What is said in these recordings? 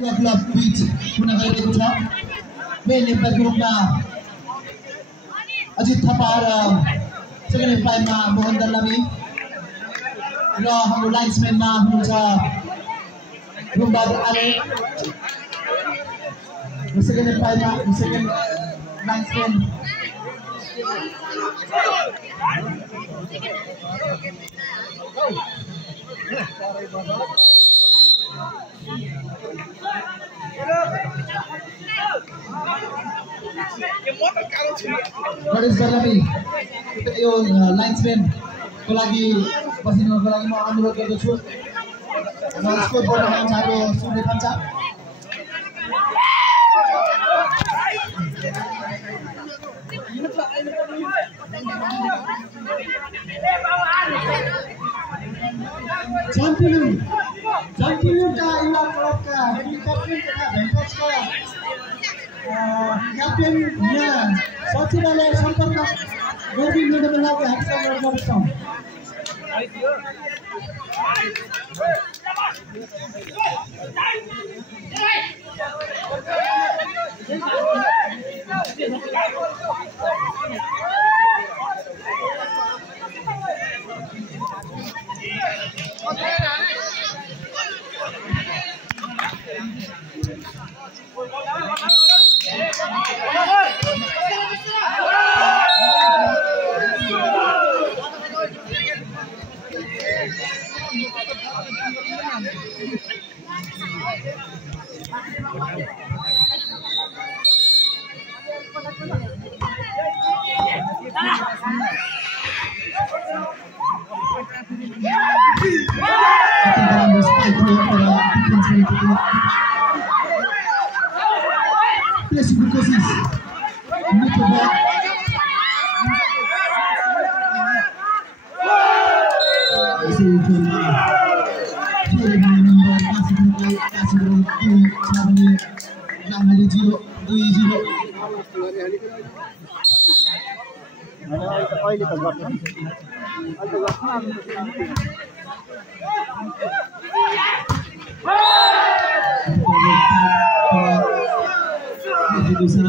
Club pitch पुनः गरिएको छ मेन नेपालको रूपमा अजित थापा र सेकेन्ड एम्पायरमा मोहन दल्लामी र हाम्रो लाइन्सम्यानमा हुनुहुन्छ रुमबहादुर आले र सेकेन्ड एम्पायरमा सेकेन्ड लाइन्सम्यान गणेश दल्लामी यो लाइन्सम्यानको लागि बसिनुको लागि म अनुरोध गर्दछु र स्कोर बोर्डमा आउँछ हाम्रो सूर्य पञ्चा जन्तिनुका युवा क्लबका क्याप्टेन तथा भेन्टसका क्याप्टेन यहाँ सचिवालय सम्पर्क गरिदिनुको लागि हामी अनुरोध गर्छौँ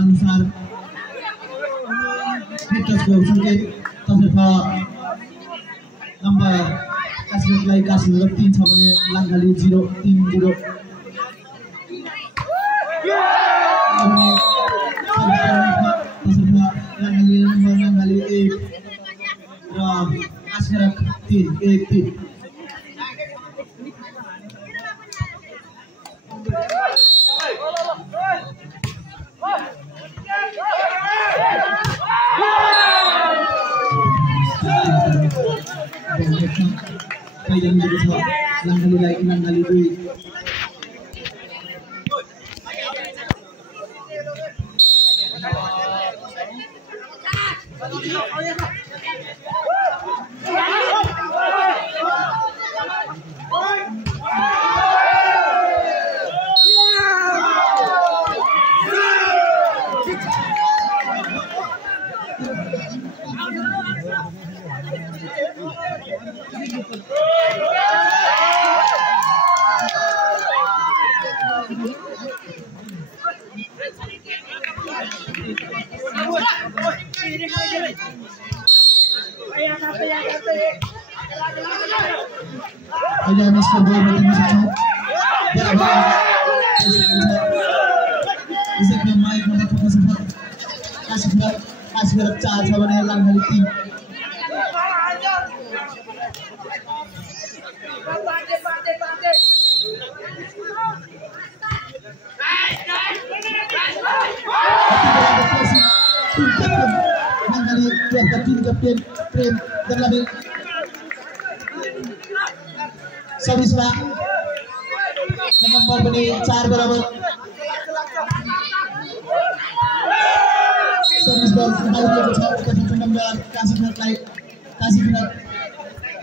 अनुसार संकेत तसर्थ नम्बर काशीलाई काशीनगर 3 छ भने लाङ्गाली 0-3-0 लाङ्गाली 1 र काशीनगर 3-1-3 लाङ्गाली 2 अहिले हामी स्कोर बोर्डमा देख्न सक्छौँ काशीनगर 4 छ भने लाङ्गाली 3 कैप्टेन प्रेम दल्लामी सर्भिसमा नम्बर पनि 4 बराबर सर्भिस बल आइरहेको छ कतिको नम्बर काशीनगरलाई काशीनगर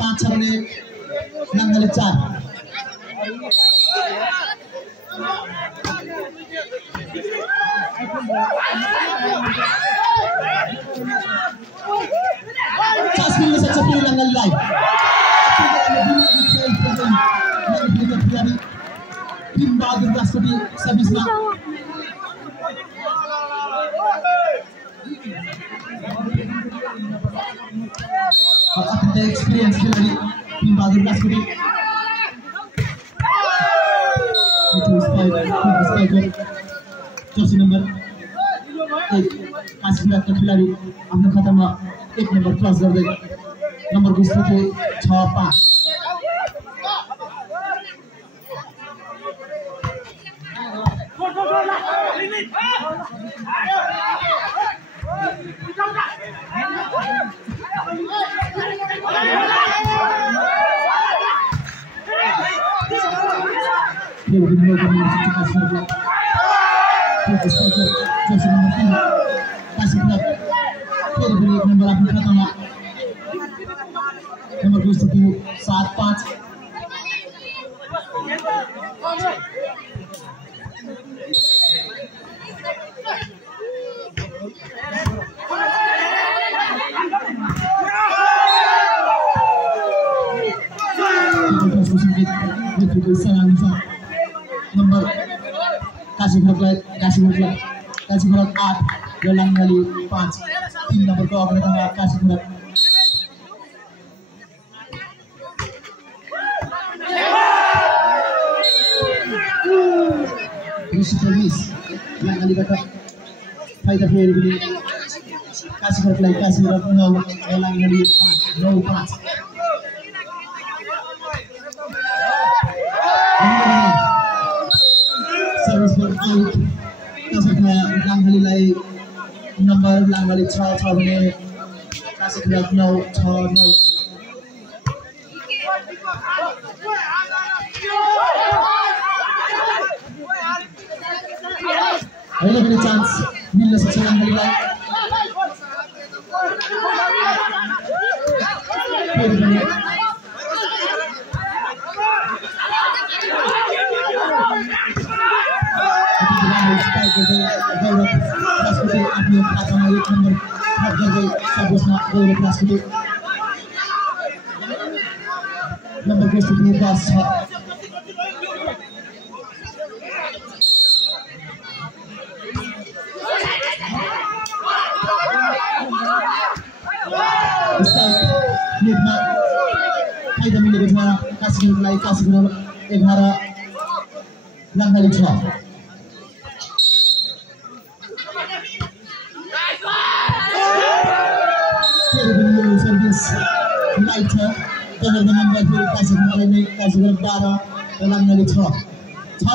5 छ भने लाङ्गाली 4 लाङ्गालीलाई बहादुर दास कास्कुटी सर्भिसमा अत्यन्त एक्सपिरियन्स खेलाडी बहादुर कास्कुटी जर्सी नम्बर 1 काशीपुरका खेलाडी आफ्नो खातामा 1 नम्बर क्रस गर्दै नम्बरको स्थिति 6-5 नम्बरको स्थिति 7-5 नम्बर काशीपुर 8 र लाङ्गाली 5 3 नम्बरको अग्रतामा काशीपुर लाङ्गालीबाट फाइदा फेरि पनि काशीपुरलाई काशीपुर 9 र लाङ्गाली 9-5 सर्भिस फर आउट त्यसर्थ लाङ्गालीलाई नम्बर लाङ्गाली 6 भने काशीपुर 9-6-9 अहिले पनि चान्स मिल्न सक्छ लाङ्गालीलाई आफ्नो खातामा 1 नम्बर थप गर्दै सर्भिसमा गौरव कास्कुटी नम्बरको स्थिति 10 छ फाइदा मिलेको छ काशीपुरलाई काशीपुर 11 लाङ्गाली 6 सर्भिस लाइट छ नम्बर फेरि काशीपुरलाई नै काशीपुर 12 र लाङ्गाली 6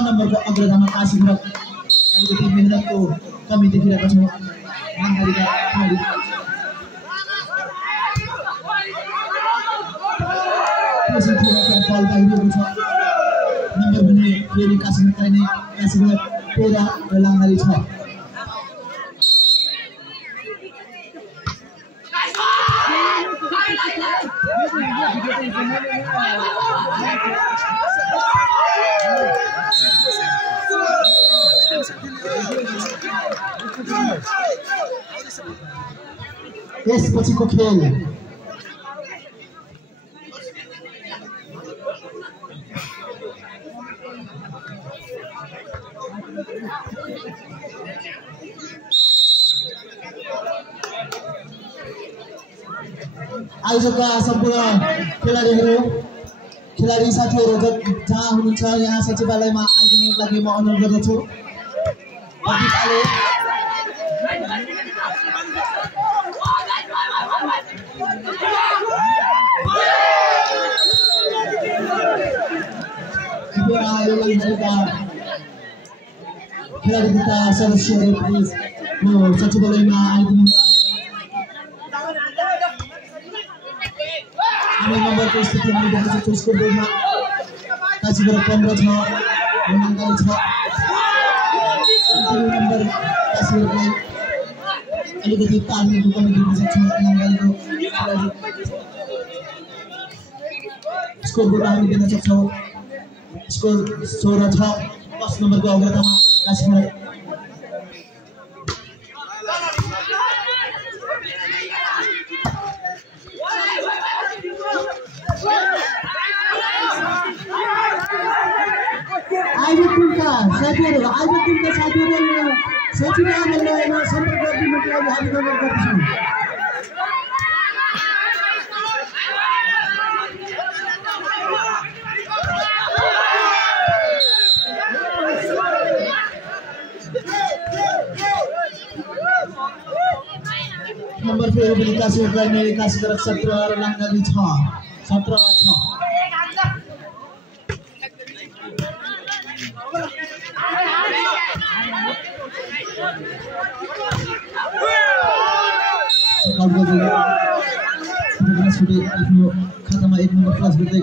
नम्बरको अग्रतामा काशीपुर अलिकति मेहनतको कमी देखिरहेको छ लाङ्गालीका खेलाडी बल पाइरहेको छ नम्बर पनि फेरि काशीपुरलाई नै काशीपुर 13 र लाङ्गाली 6 यसपछिको खेल आयोजकका सम्पूर्ण खेलाडी साथीहरू जहाँ हुनुहुन्छ यहाँ सचिवालयमा आइदिनुको लागि म अनुरोध गर्दछु खेलाडीका सदस्यहरू प्लिज म सचिवालयमा आइदिनु नम्बरको स्थिति हामी देख्न सक्छौँ स्कोर बोर्डमा काशीपुर 15 छ लाङ्गाली 6 नम्बर काशीपुरलाई अलिकति तालमेलको कमी देख्न सक्छौँ लाङ्गालीको खेलाडी स्कोर बोर्डमा हामी देख्न सक्छौँ स्कोर 16 छ 10 नम्बरको अग्रतामा काशीपुर I will टिमका साथीहरू आइबा टिमका साथीहरूले सचिव आमालाई सम्पर्क गर्नुको लागि हामी अनुरोध गर्छौँ। नंबर 4 पनि काशीलाई नै काशीको 17 र लाङ्गाली 6 17-6 आफ्नो खातामा 1 नम्बर प्लस गर्दै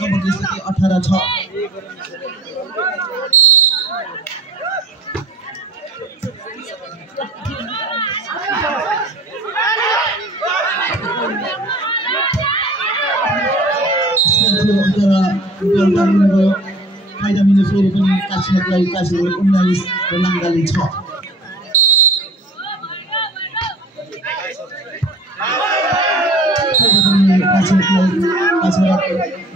नम्बरको स्थिति 18-6 फाइदा मिल्यो फेरि पनि काशीलाई काशीको 19 र लाङ्गाली 6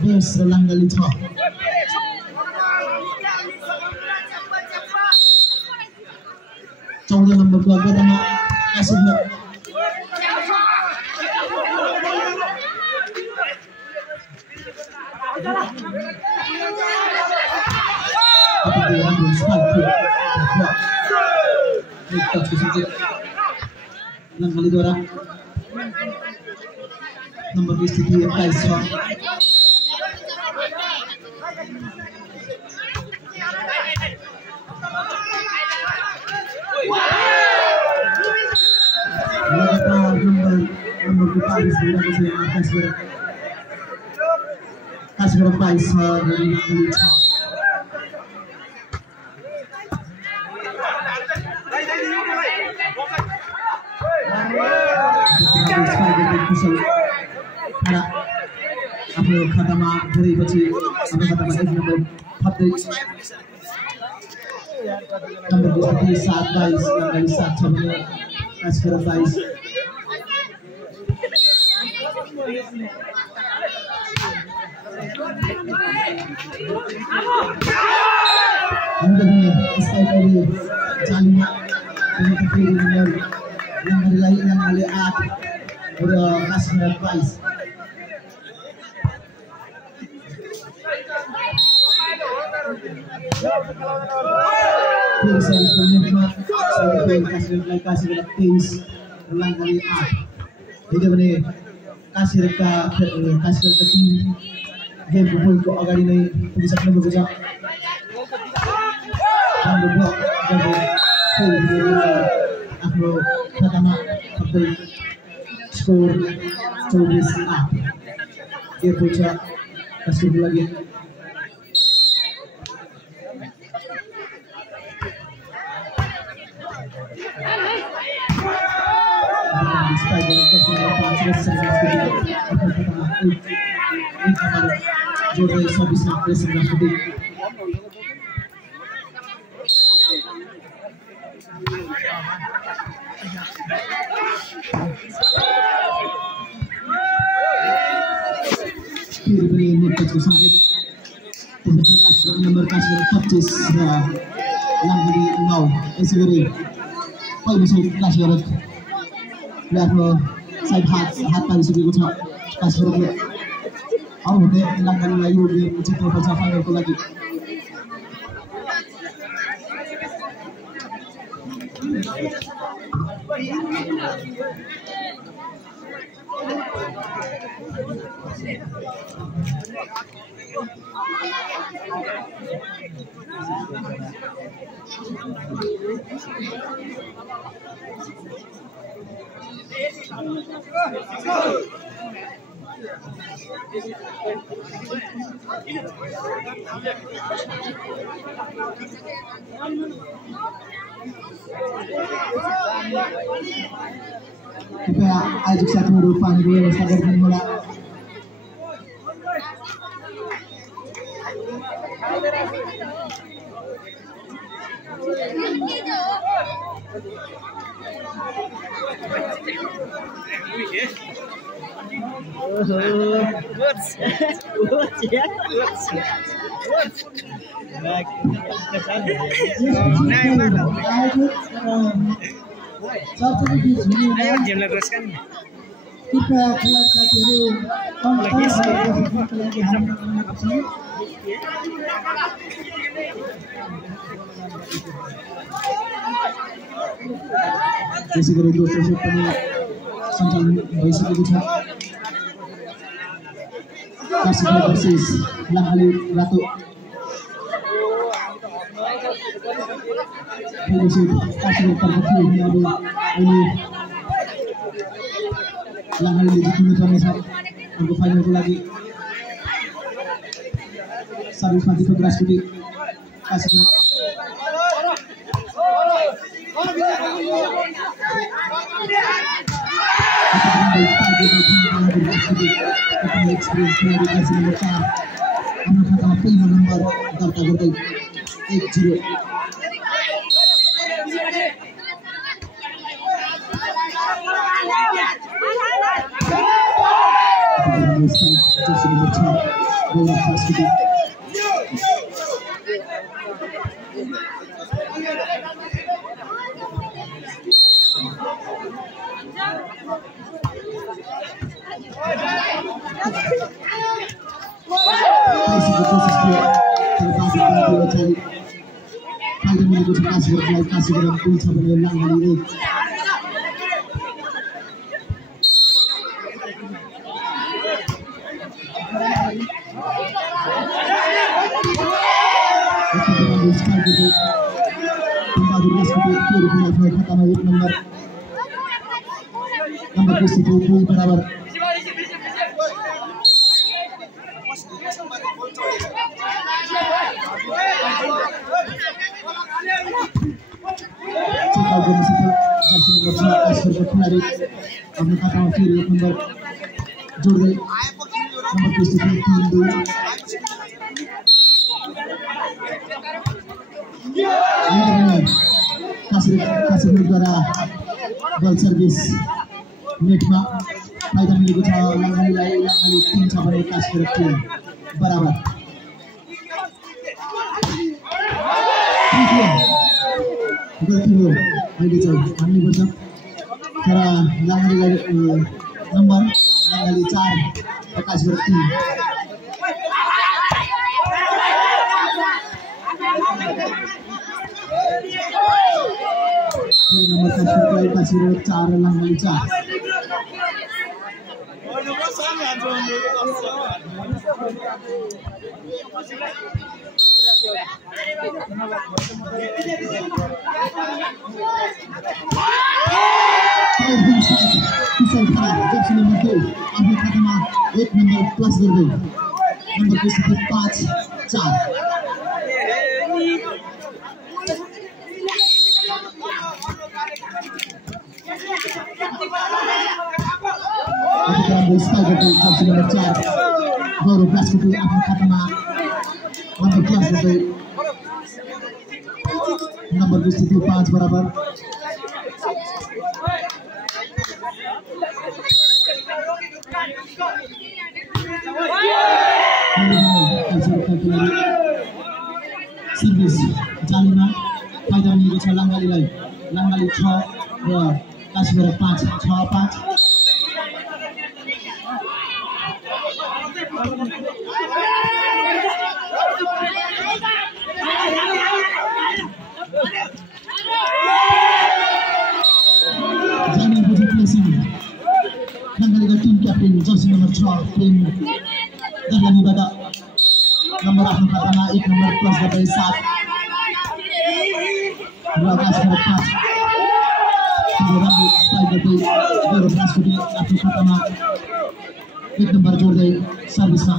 20 र लाङ्गाली 6 14 नम्बरको अग्रतामा काशीको लाङ्गालीद्वारा नम्बरको स्थिति 21-6 नम्बरको 22 भइरहेको छ काशीबाट 22 छ लाङ्गाली 6 आफ्नो खातामा धेरैपछि आफ्नो खातामा 1 नम्बर थप्दै नम्बरको स्थिति 7-22 लाङ्गाली 7 छ भने काशीबाट 22 लाङ्गाली 8 र काशीबाट 22 काशीबाट 23 लाङ्गाली 8 यदि भने काशीका टिम गेमको पोइन्टको अगाडि नै पुगिसक्नु भएको छ आफ्नो खातामा थप्दै स्कोर 24-8 के पुग्छ काशीको लागि जोड्दै 26 प्रेसिङ राष्ट्रपति नम्बर 25 र लाङ्गाली 9 यसै गरी पहिलो साइड काशीबाट आफ्नो साइड हात पारिसकेको छ काशीबाट अब हुँदै लाङ्गालीलाई यो गेम जित्नुपर्छ फाइनलको लागि कृपया आयोजक साथीहरू पानीको व्यवस्था गरिदिनु होला Kita kelas satu त्यसै गरी दोस्रो सेट पनि सञ्चालन भइसकेको छ काशीपुर भर्सेस लाङ्गाली रातो पहिलो सेट काशीपुर तर्फ थियो भने अब अहिले लाङ्गालीले जित्नु पर्नेछ अर्को फाइनलको लागि सर्भिसमा दीपक राजपुती काशीपुर पहिलो नम्बर दर्ता गर्दै 1-0 Kaशीपुर पुल छ भने लाङ्गालीले नम्बर 2 बराबर खिलाड़ी अपने खाता में फिर एक नंबर जोड़ गए नंबर 3-2 काशीपुर द्वारा बल सर्भिस नेटमा फाइदा मिलेको छ लाङ्गालीलाई लाङ्गाली 3 छ भने काशीपुर 3 बराबर गल्ती हो अहिले चाहिँ हान्नुपर्छ तर लाङ्गालीलाई number Langali 4 Kashipur 3 number Kashipur 4 Langali 4 jersey number 2 आफ्नो खातामा 1 नंबर प्लस गर्दै number 5-4 jersey number 4 Gaurav Rajputi आफ्नो खातामा नंबर प्लस गर्दै नंबर 5 बराबर सर्भिस जालीमा फाइदा मिलेको छ लाङ्गालीलाई लाङ्गाली 6 र काशीपुर 5 6-5 लाङ्गालीको team captain jersey number 6 Prem दर्लामीबाट number आफ्नो खातामा 1 नम्बर प्लस गर्दै 7 र काशीपुर 5 गौरव राजपुती आफ्नो खातामा 1 नम्बर जोड्दै सर्भिसमा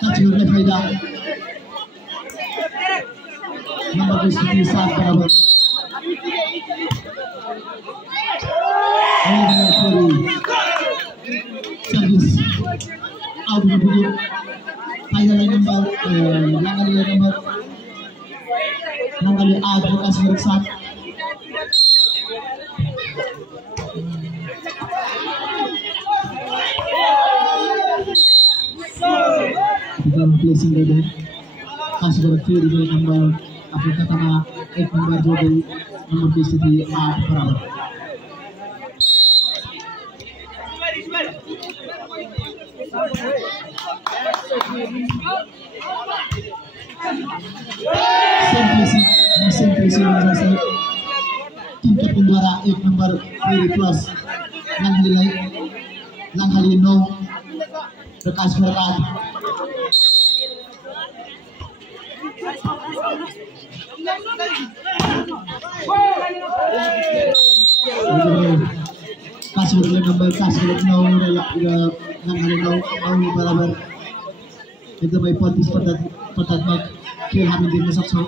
काशीपुरलाई फाइदा नम्बर 7 बराबर सर्भिस आउट हुन पुग्यो फाइदालाई number लाङ्गालीलाई number 5 kasih nomor 7. Placing ready. Kasih nomor 3 di nomor Afrika Tengah 1 nomor Jody nomor di sisi 8 berakhir. Simplicity selesai. Tim kapten juara 1 nomor 3 plus Langhali no Rekas Merkat. Kasih no Langhali no berabar. एकदमै प्रतिस्पर्धात्मक खेल हामी देख्न सक्छौं।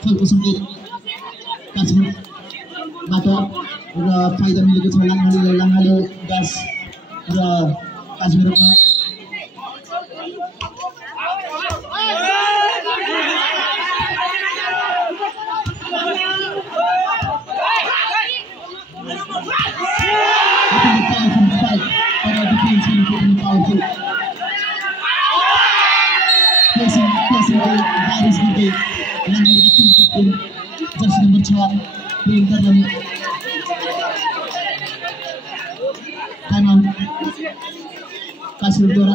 फलको संकेत काश्मीरबाट र फाइदा मिलेको छ लाङ्गाले 10 र काश्मीरमा baris gede Langhali tim kapten jersey nomor 6 Printer Lani time out kasih juara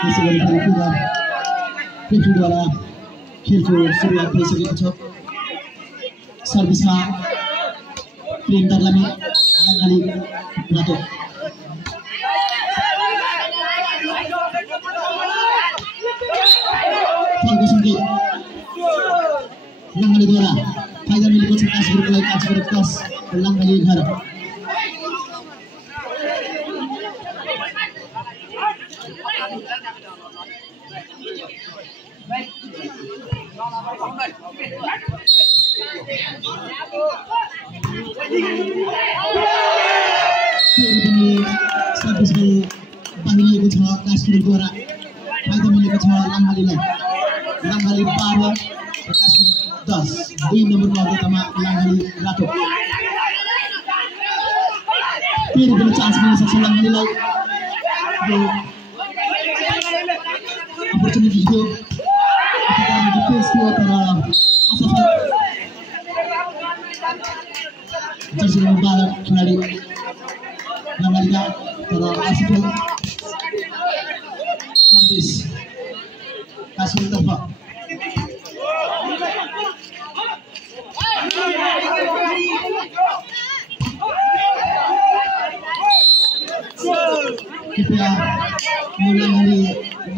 त्यसै गरी द्वारा खेलको सुरुवात भइसकेको छ। सर्भिसमा प्रिन्टर लाङ्गाली रातो फलको संकेत लाङ्गालीद्वारा फाइदा मिलेको छ काश्मीरलाई 5 लाङ्गाली 11 सर्भिसले पाइएको छ काश्मीरद्वारा फाइदा मिलेको छ लाङ्गालीलाई 12 र काश्मीर 10 2 नम्बरको अग्रतामा लाङ्गाली रातो फेरि पनि चान्स मिल्न सक्छ लाङ्गालीलाई अपर्चुनिटी थियो तर असफल जर्सी नम्बर 12 खेलाडी लाङ्गालीका तर असफल सर्भिस काश्मीरतर्फ कृपया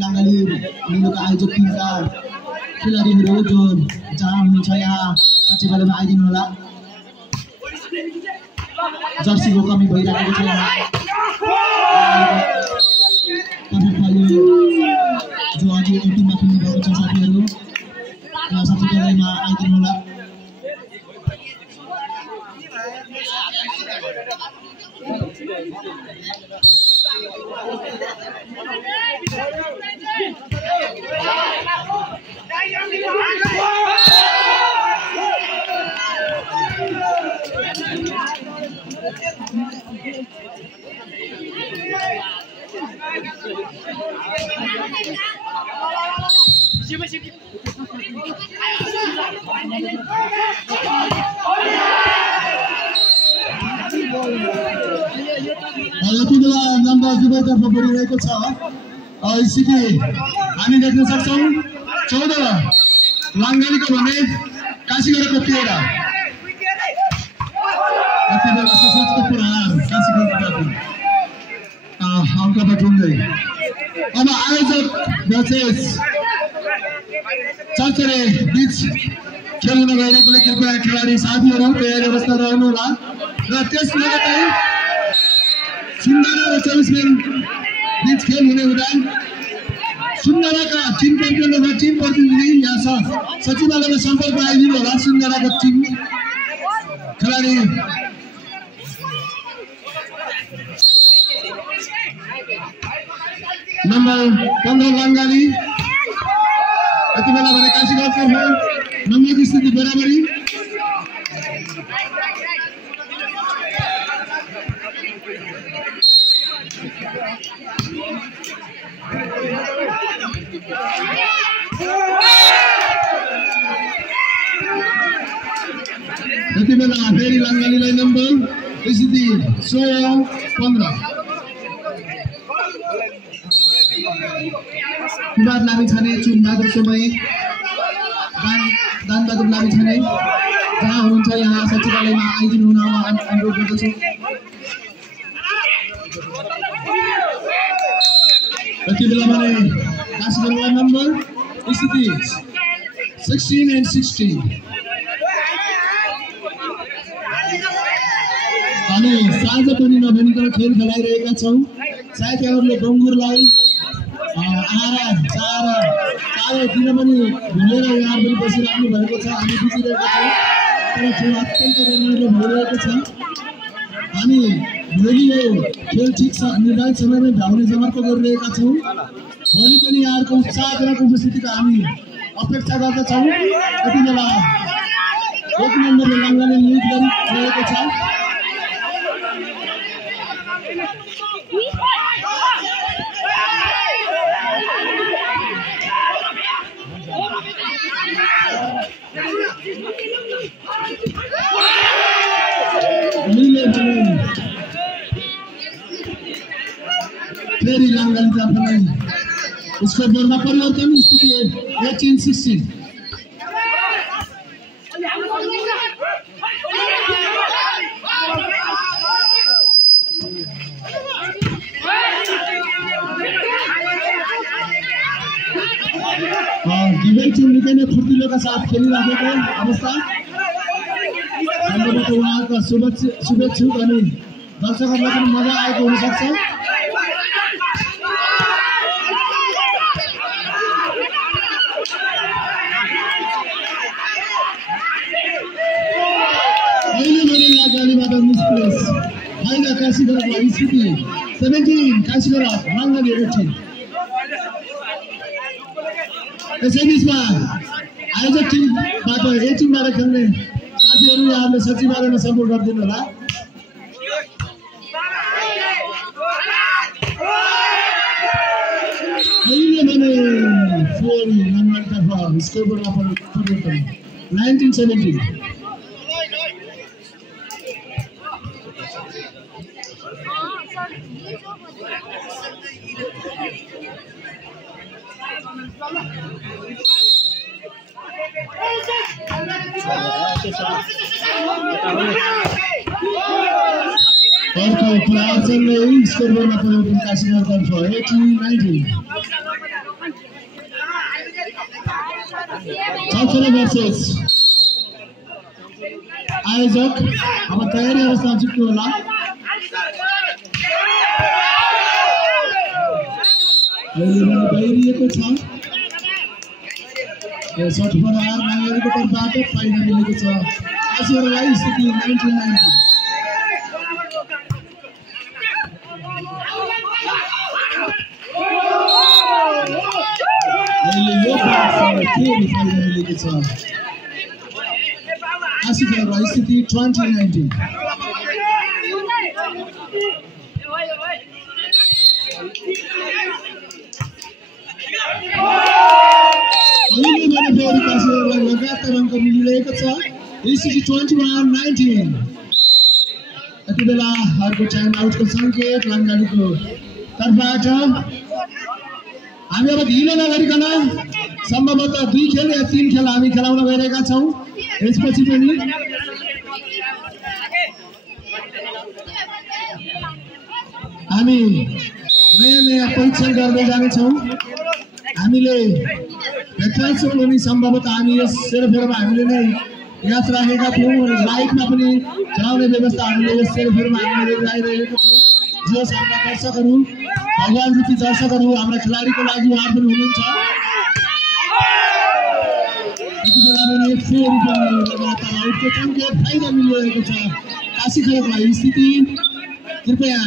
लाङ्गाली लिनुका आयोजक टिमका खेलाडीहरू जो जहाँ हुनुहुन्छ यहाँ सचिवालयमा आइदिनु होला। जर्सीको कमी भइरहेको छ जो अझै यो टिममा खेल्नु भएको छ साथीहरू सचिवालयमा आइदिनु होला। यति बेला नम्बर दुवैतर्फ बढिरहेको छ स्थिति हामी देख्न सक्छौं। 14 लाङ्गालीको भने काशीगढको 13 यति बेला सशक्त प्रहार काशीगढको अङ्क बटुल्दै अब आयोजक वर्सेस चर्चरे बीच खेल्न गइरहेकोले कृपया खेलाडी साथीहरू तयारी अवस्था रहनुहोला र त्यस लगतै सुन्दरा र 24 माइल बीच खेल हुने हुँदा सुन्दराका टिम क्याप्टेन र टिम प्रतिनिधि यहाँ सचिवालयमा सम्पर्क आइदिनु होला। सुन्दराको टिम खेलाडी नम्बर 15 लाङ्गाली यति बेला भने काशीगढ तर्फ नम्बरको स्थिति बराबरी। यति बेला फेरि लाङ्गालीलाई नम्बर स्थिति 16-15 कुमार लामिछाने चुनबहादुर सोमाई दानबहादुर लामिछाने जहाँ हुनुहुन्छ यहाँ सचिवालयमा आइदिनु हुन अनुरोध गर्दछु। यति बेला भने काशीगढ नम्बर स्थिति 16-16 हामी साँझ पनि नभनिकन खेल खेलाइरहेका छौँ। सायद यहाँहरूले बङ्गुरलाई आएर चारो दिन पनि भुलेर यहाँ पनि बसिराख्नु भएको छ। हामी बुझिरहेका छौँ तर खेल अत्यन्त रमाइलो भइरहेको छ। हामी भोलि यो खेल ठिक निर्धारित समयमा भ्याउने जमर्को गरिरहेका छौँ। भोलि पनि यहाँहरूको उत्साहजनक उपस्थितिको हामी अपेक्षा गर्दछौँ। यति बेला 1 नम्बरले लाङ्गाले लिड गरिरहेको छ। फेरि लाङ्गाली तर्फलाई स्कोरबोर्डमा परिवर्तन स्थिति 18-16 दुवै टिम निकै नै फुर्तिलोका साथ खेलिराखेको अवस्था। सम्भवतः उहाँको शुभेच्छुक अनि दर्शकहरूलाई पनि मजा आएको हुनसक्छ। गालीबाट मिसप्लेस फाइदा काशीगढको स्थिति 17 काशीगढ लाङ्गाली 18। यसैबिचमा आयोजक टिमबाट ए टिमबाट खेल्ने साथीहरू यहाँहरूले सचिवालयमा सम्पर्क गरिदिनु होला। अहिले भने फेरि लाङ्गालीतर्फ स्कोरबोर्डमा परिवर्तन 19-17 अर्को प्राचनले स्कोरबोर्डमा परिवर्तन काशीगढतर्फ 18-19 चौथो वर्सेस आयोजक अब तयारी अवस्थामा चिप्नु होला। अहिले बाहिरिएको छ शट पर नागरिकको तर्फबाट फाइदा मिलेको छ। काशीगढलाई स्थिति 19-19 अहिले यो फेरि फाइदा मिलेको छ। काशीगढलाई स्थिति 20-19 लगातार अङ्क मिलिरहेको छ। स्थिति 21-19 यति बेला अर्को टाइम आउटको सङ्केत लाङ्गालीको तर्फबाट। हामी अब ढिलो नगरिकन सम्भवतः 2 खेल या 3 खेल हामी खेलाउन गइरहेका छौँ। यसपछि पनि हामी नयाँ परीक्षण गर्दै जानेछौँ। हामीले भेट्राइसको पनि सम्भवतः हामी यस सेरोफेरोमा हामीले नै याद राखेका थियौँ र लाइभमा पनि चलाउने व्यवस्था हामीले यस सेरोफेरोमा हामीले गरिरहेका छौँ। जो हाम्रा दर्शकहरू भगवान रूपी दर्शकहरू हाम्रा खेलाडीको लागि उहाँ पनि हुनुहुन्छ। यति बेला पनि फेरि पनि लगातार आउटको सङ्केत फाइदा मिलिरहेको छ काशी खरकलाई। स्थिति कृपया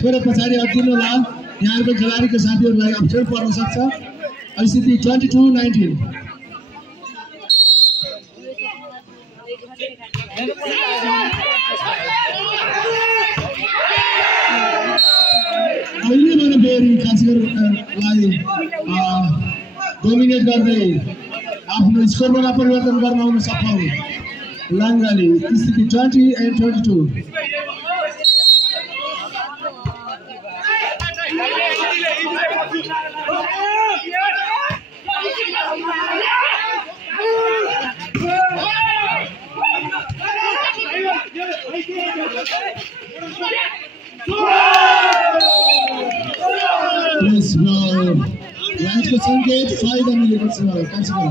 थोरै पछाडि हटिनु होला, यहाँको खेलाडीको साथीहरूलाई अप्ठ्यारो पर्न सक्छ। स्थिति 22-19। अहिले भने फेरि काशी खरकलाई डोमिनेट गर्दै आफ्नो स्कोरमा परिवर्तन गर्न आउन सफल लाङ्गाले। स्थिति 20-22। लाइटको सङ्केत फाइदा मिलेको छ काशीमा।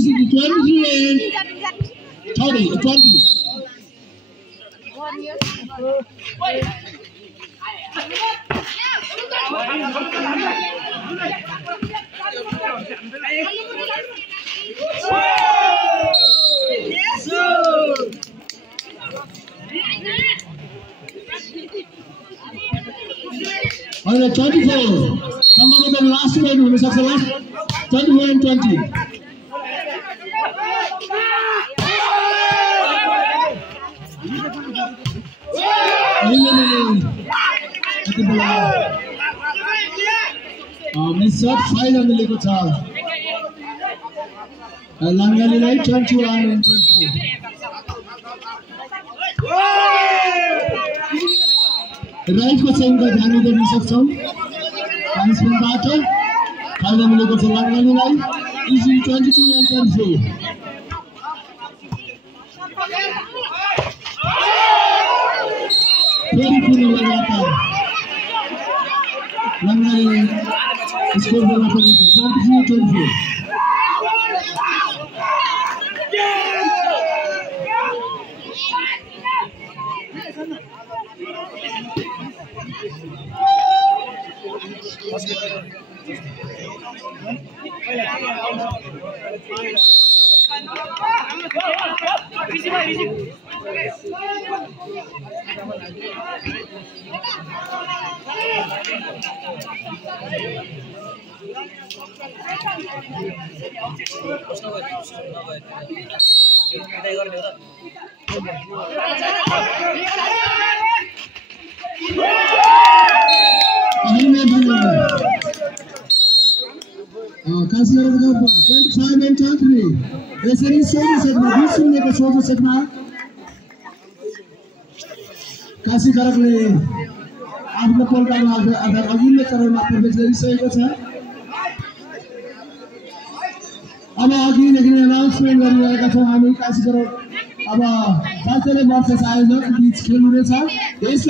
स्थिति 23-20। अहिले 24 सम्भवतः लास्ट राइड हुन सक्छ। लास्ट 21-20। मिसट फाइदा मिलेको छ लाङ्गालीलाई। 21-24। राइटको चेनको ध्यान दिन सक्छौँ। पानिसमेन्टबाट फाइदा मिलेको छ लाङ्गालीलाई। 22-24। फेरि पुनः लगातार लाङ्गालीले स्कोर गर्न पर्ने 23-24। काशी खरक 25-23। यसरी सोझो सेटमा 20-0 सोझो सेटमा काशी खरकले आफ्नो पोलटामा अघिल्लो चरणमा प्रवेश गरिसकेको छ। अब अघिदेखि अनाउन्समेन्ट गरिरहेका छौँ हामी। काशी खरक अब 75 वर्ष आयोजक बीच खेल हुनेछ। यस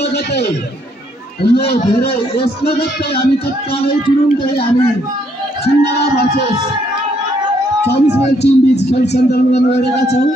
लगत्तै हामी तत्कालै तुरुन्तै हामी सुन्दरा भर्सेस 24 माइल टिम बीच खेल सञ्चालन गरिरहेका छौँ।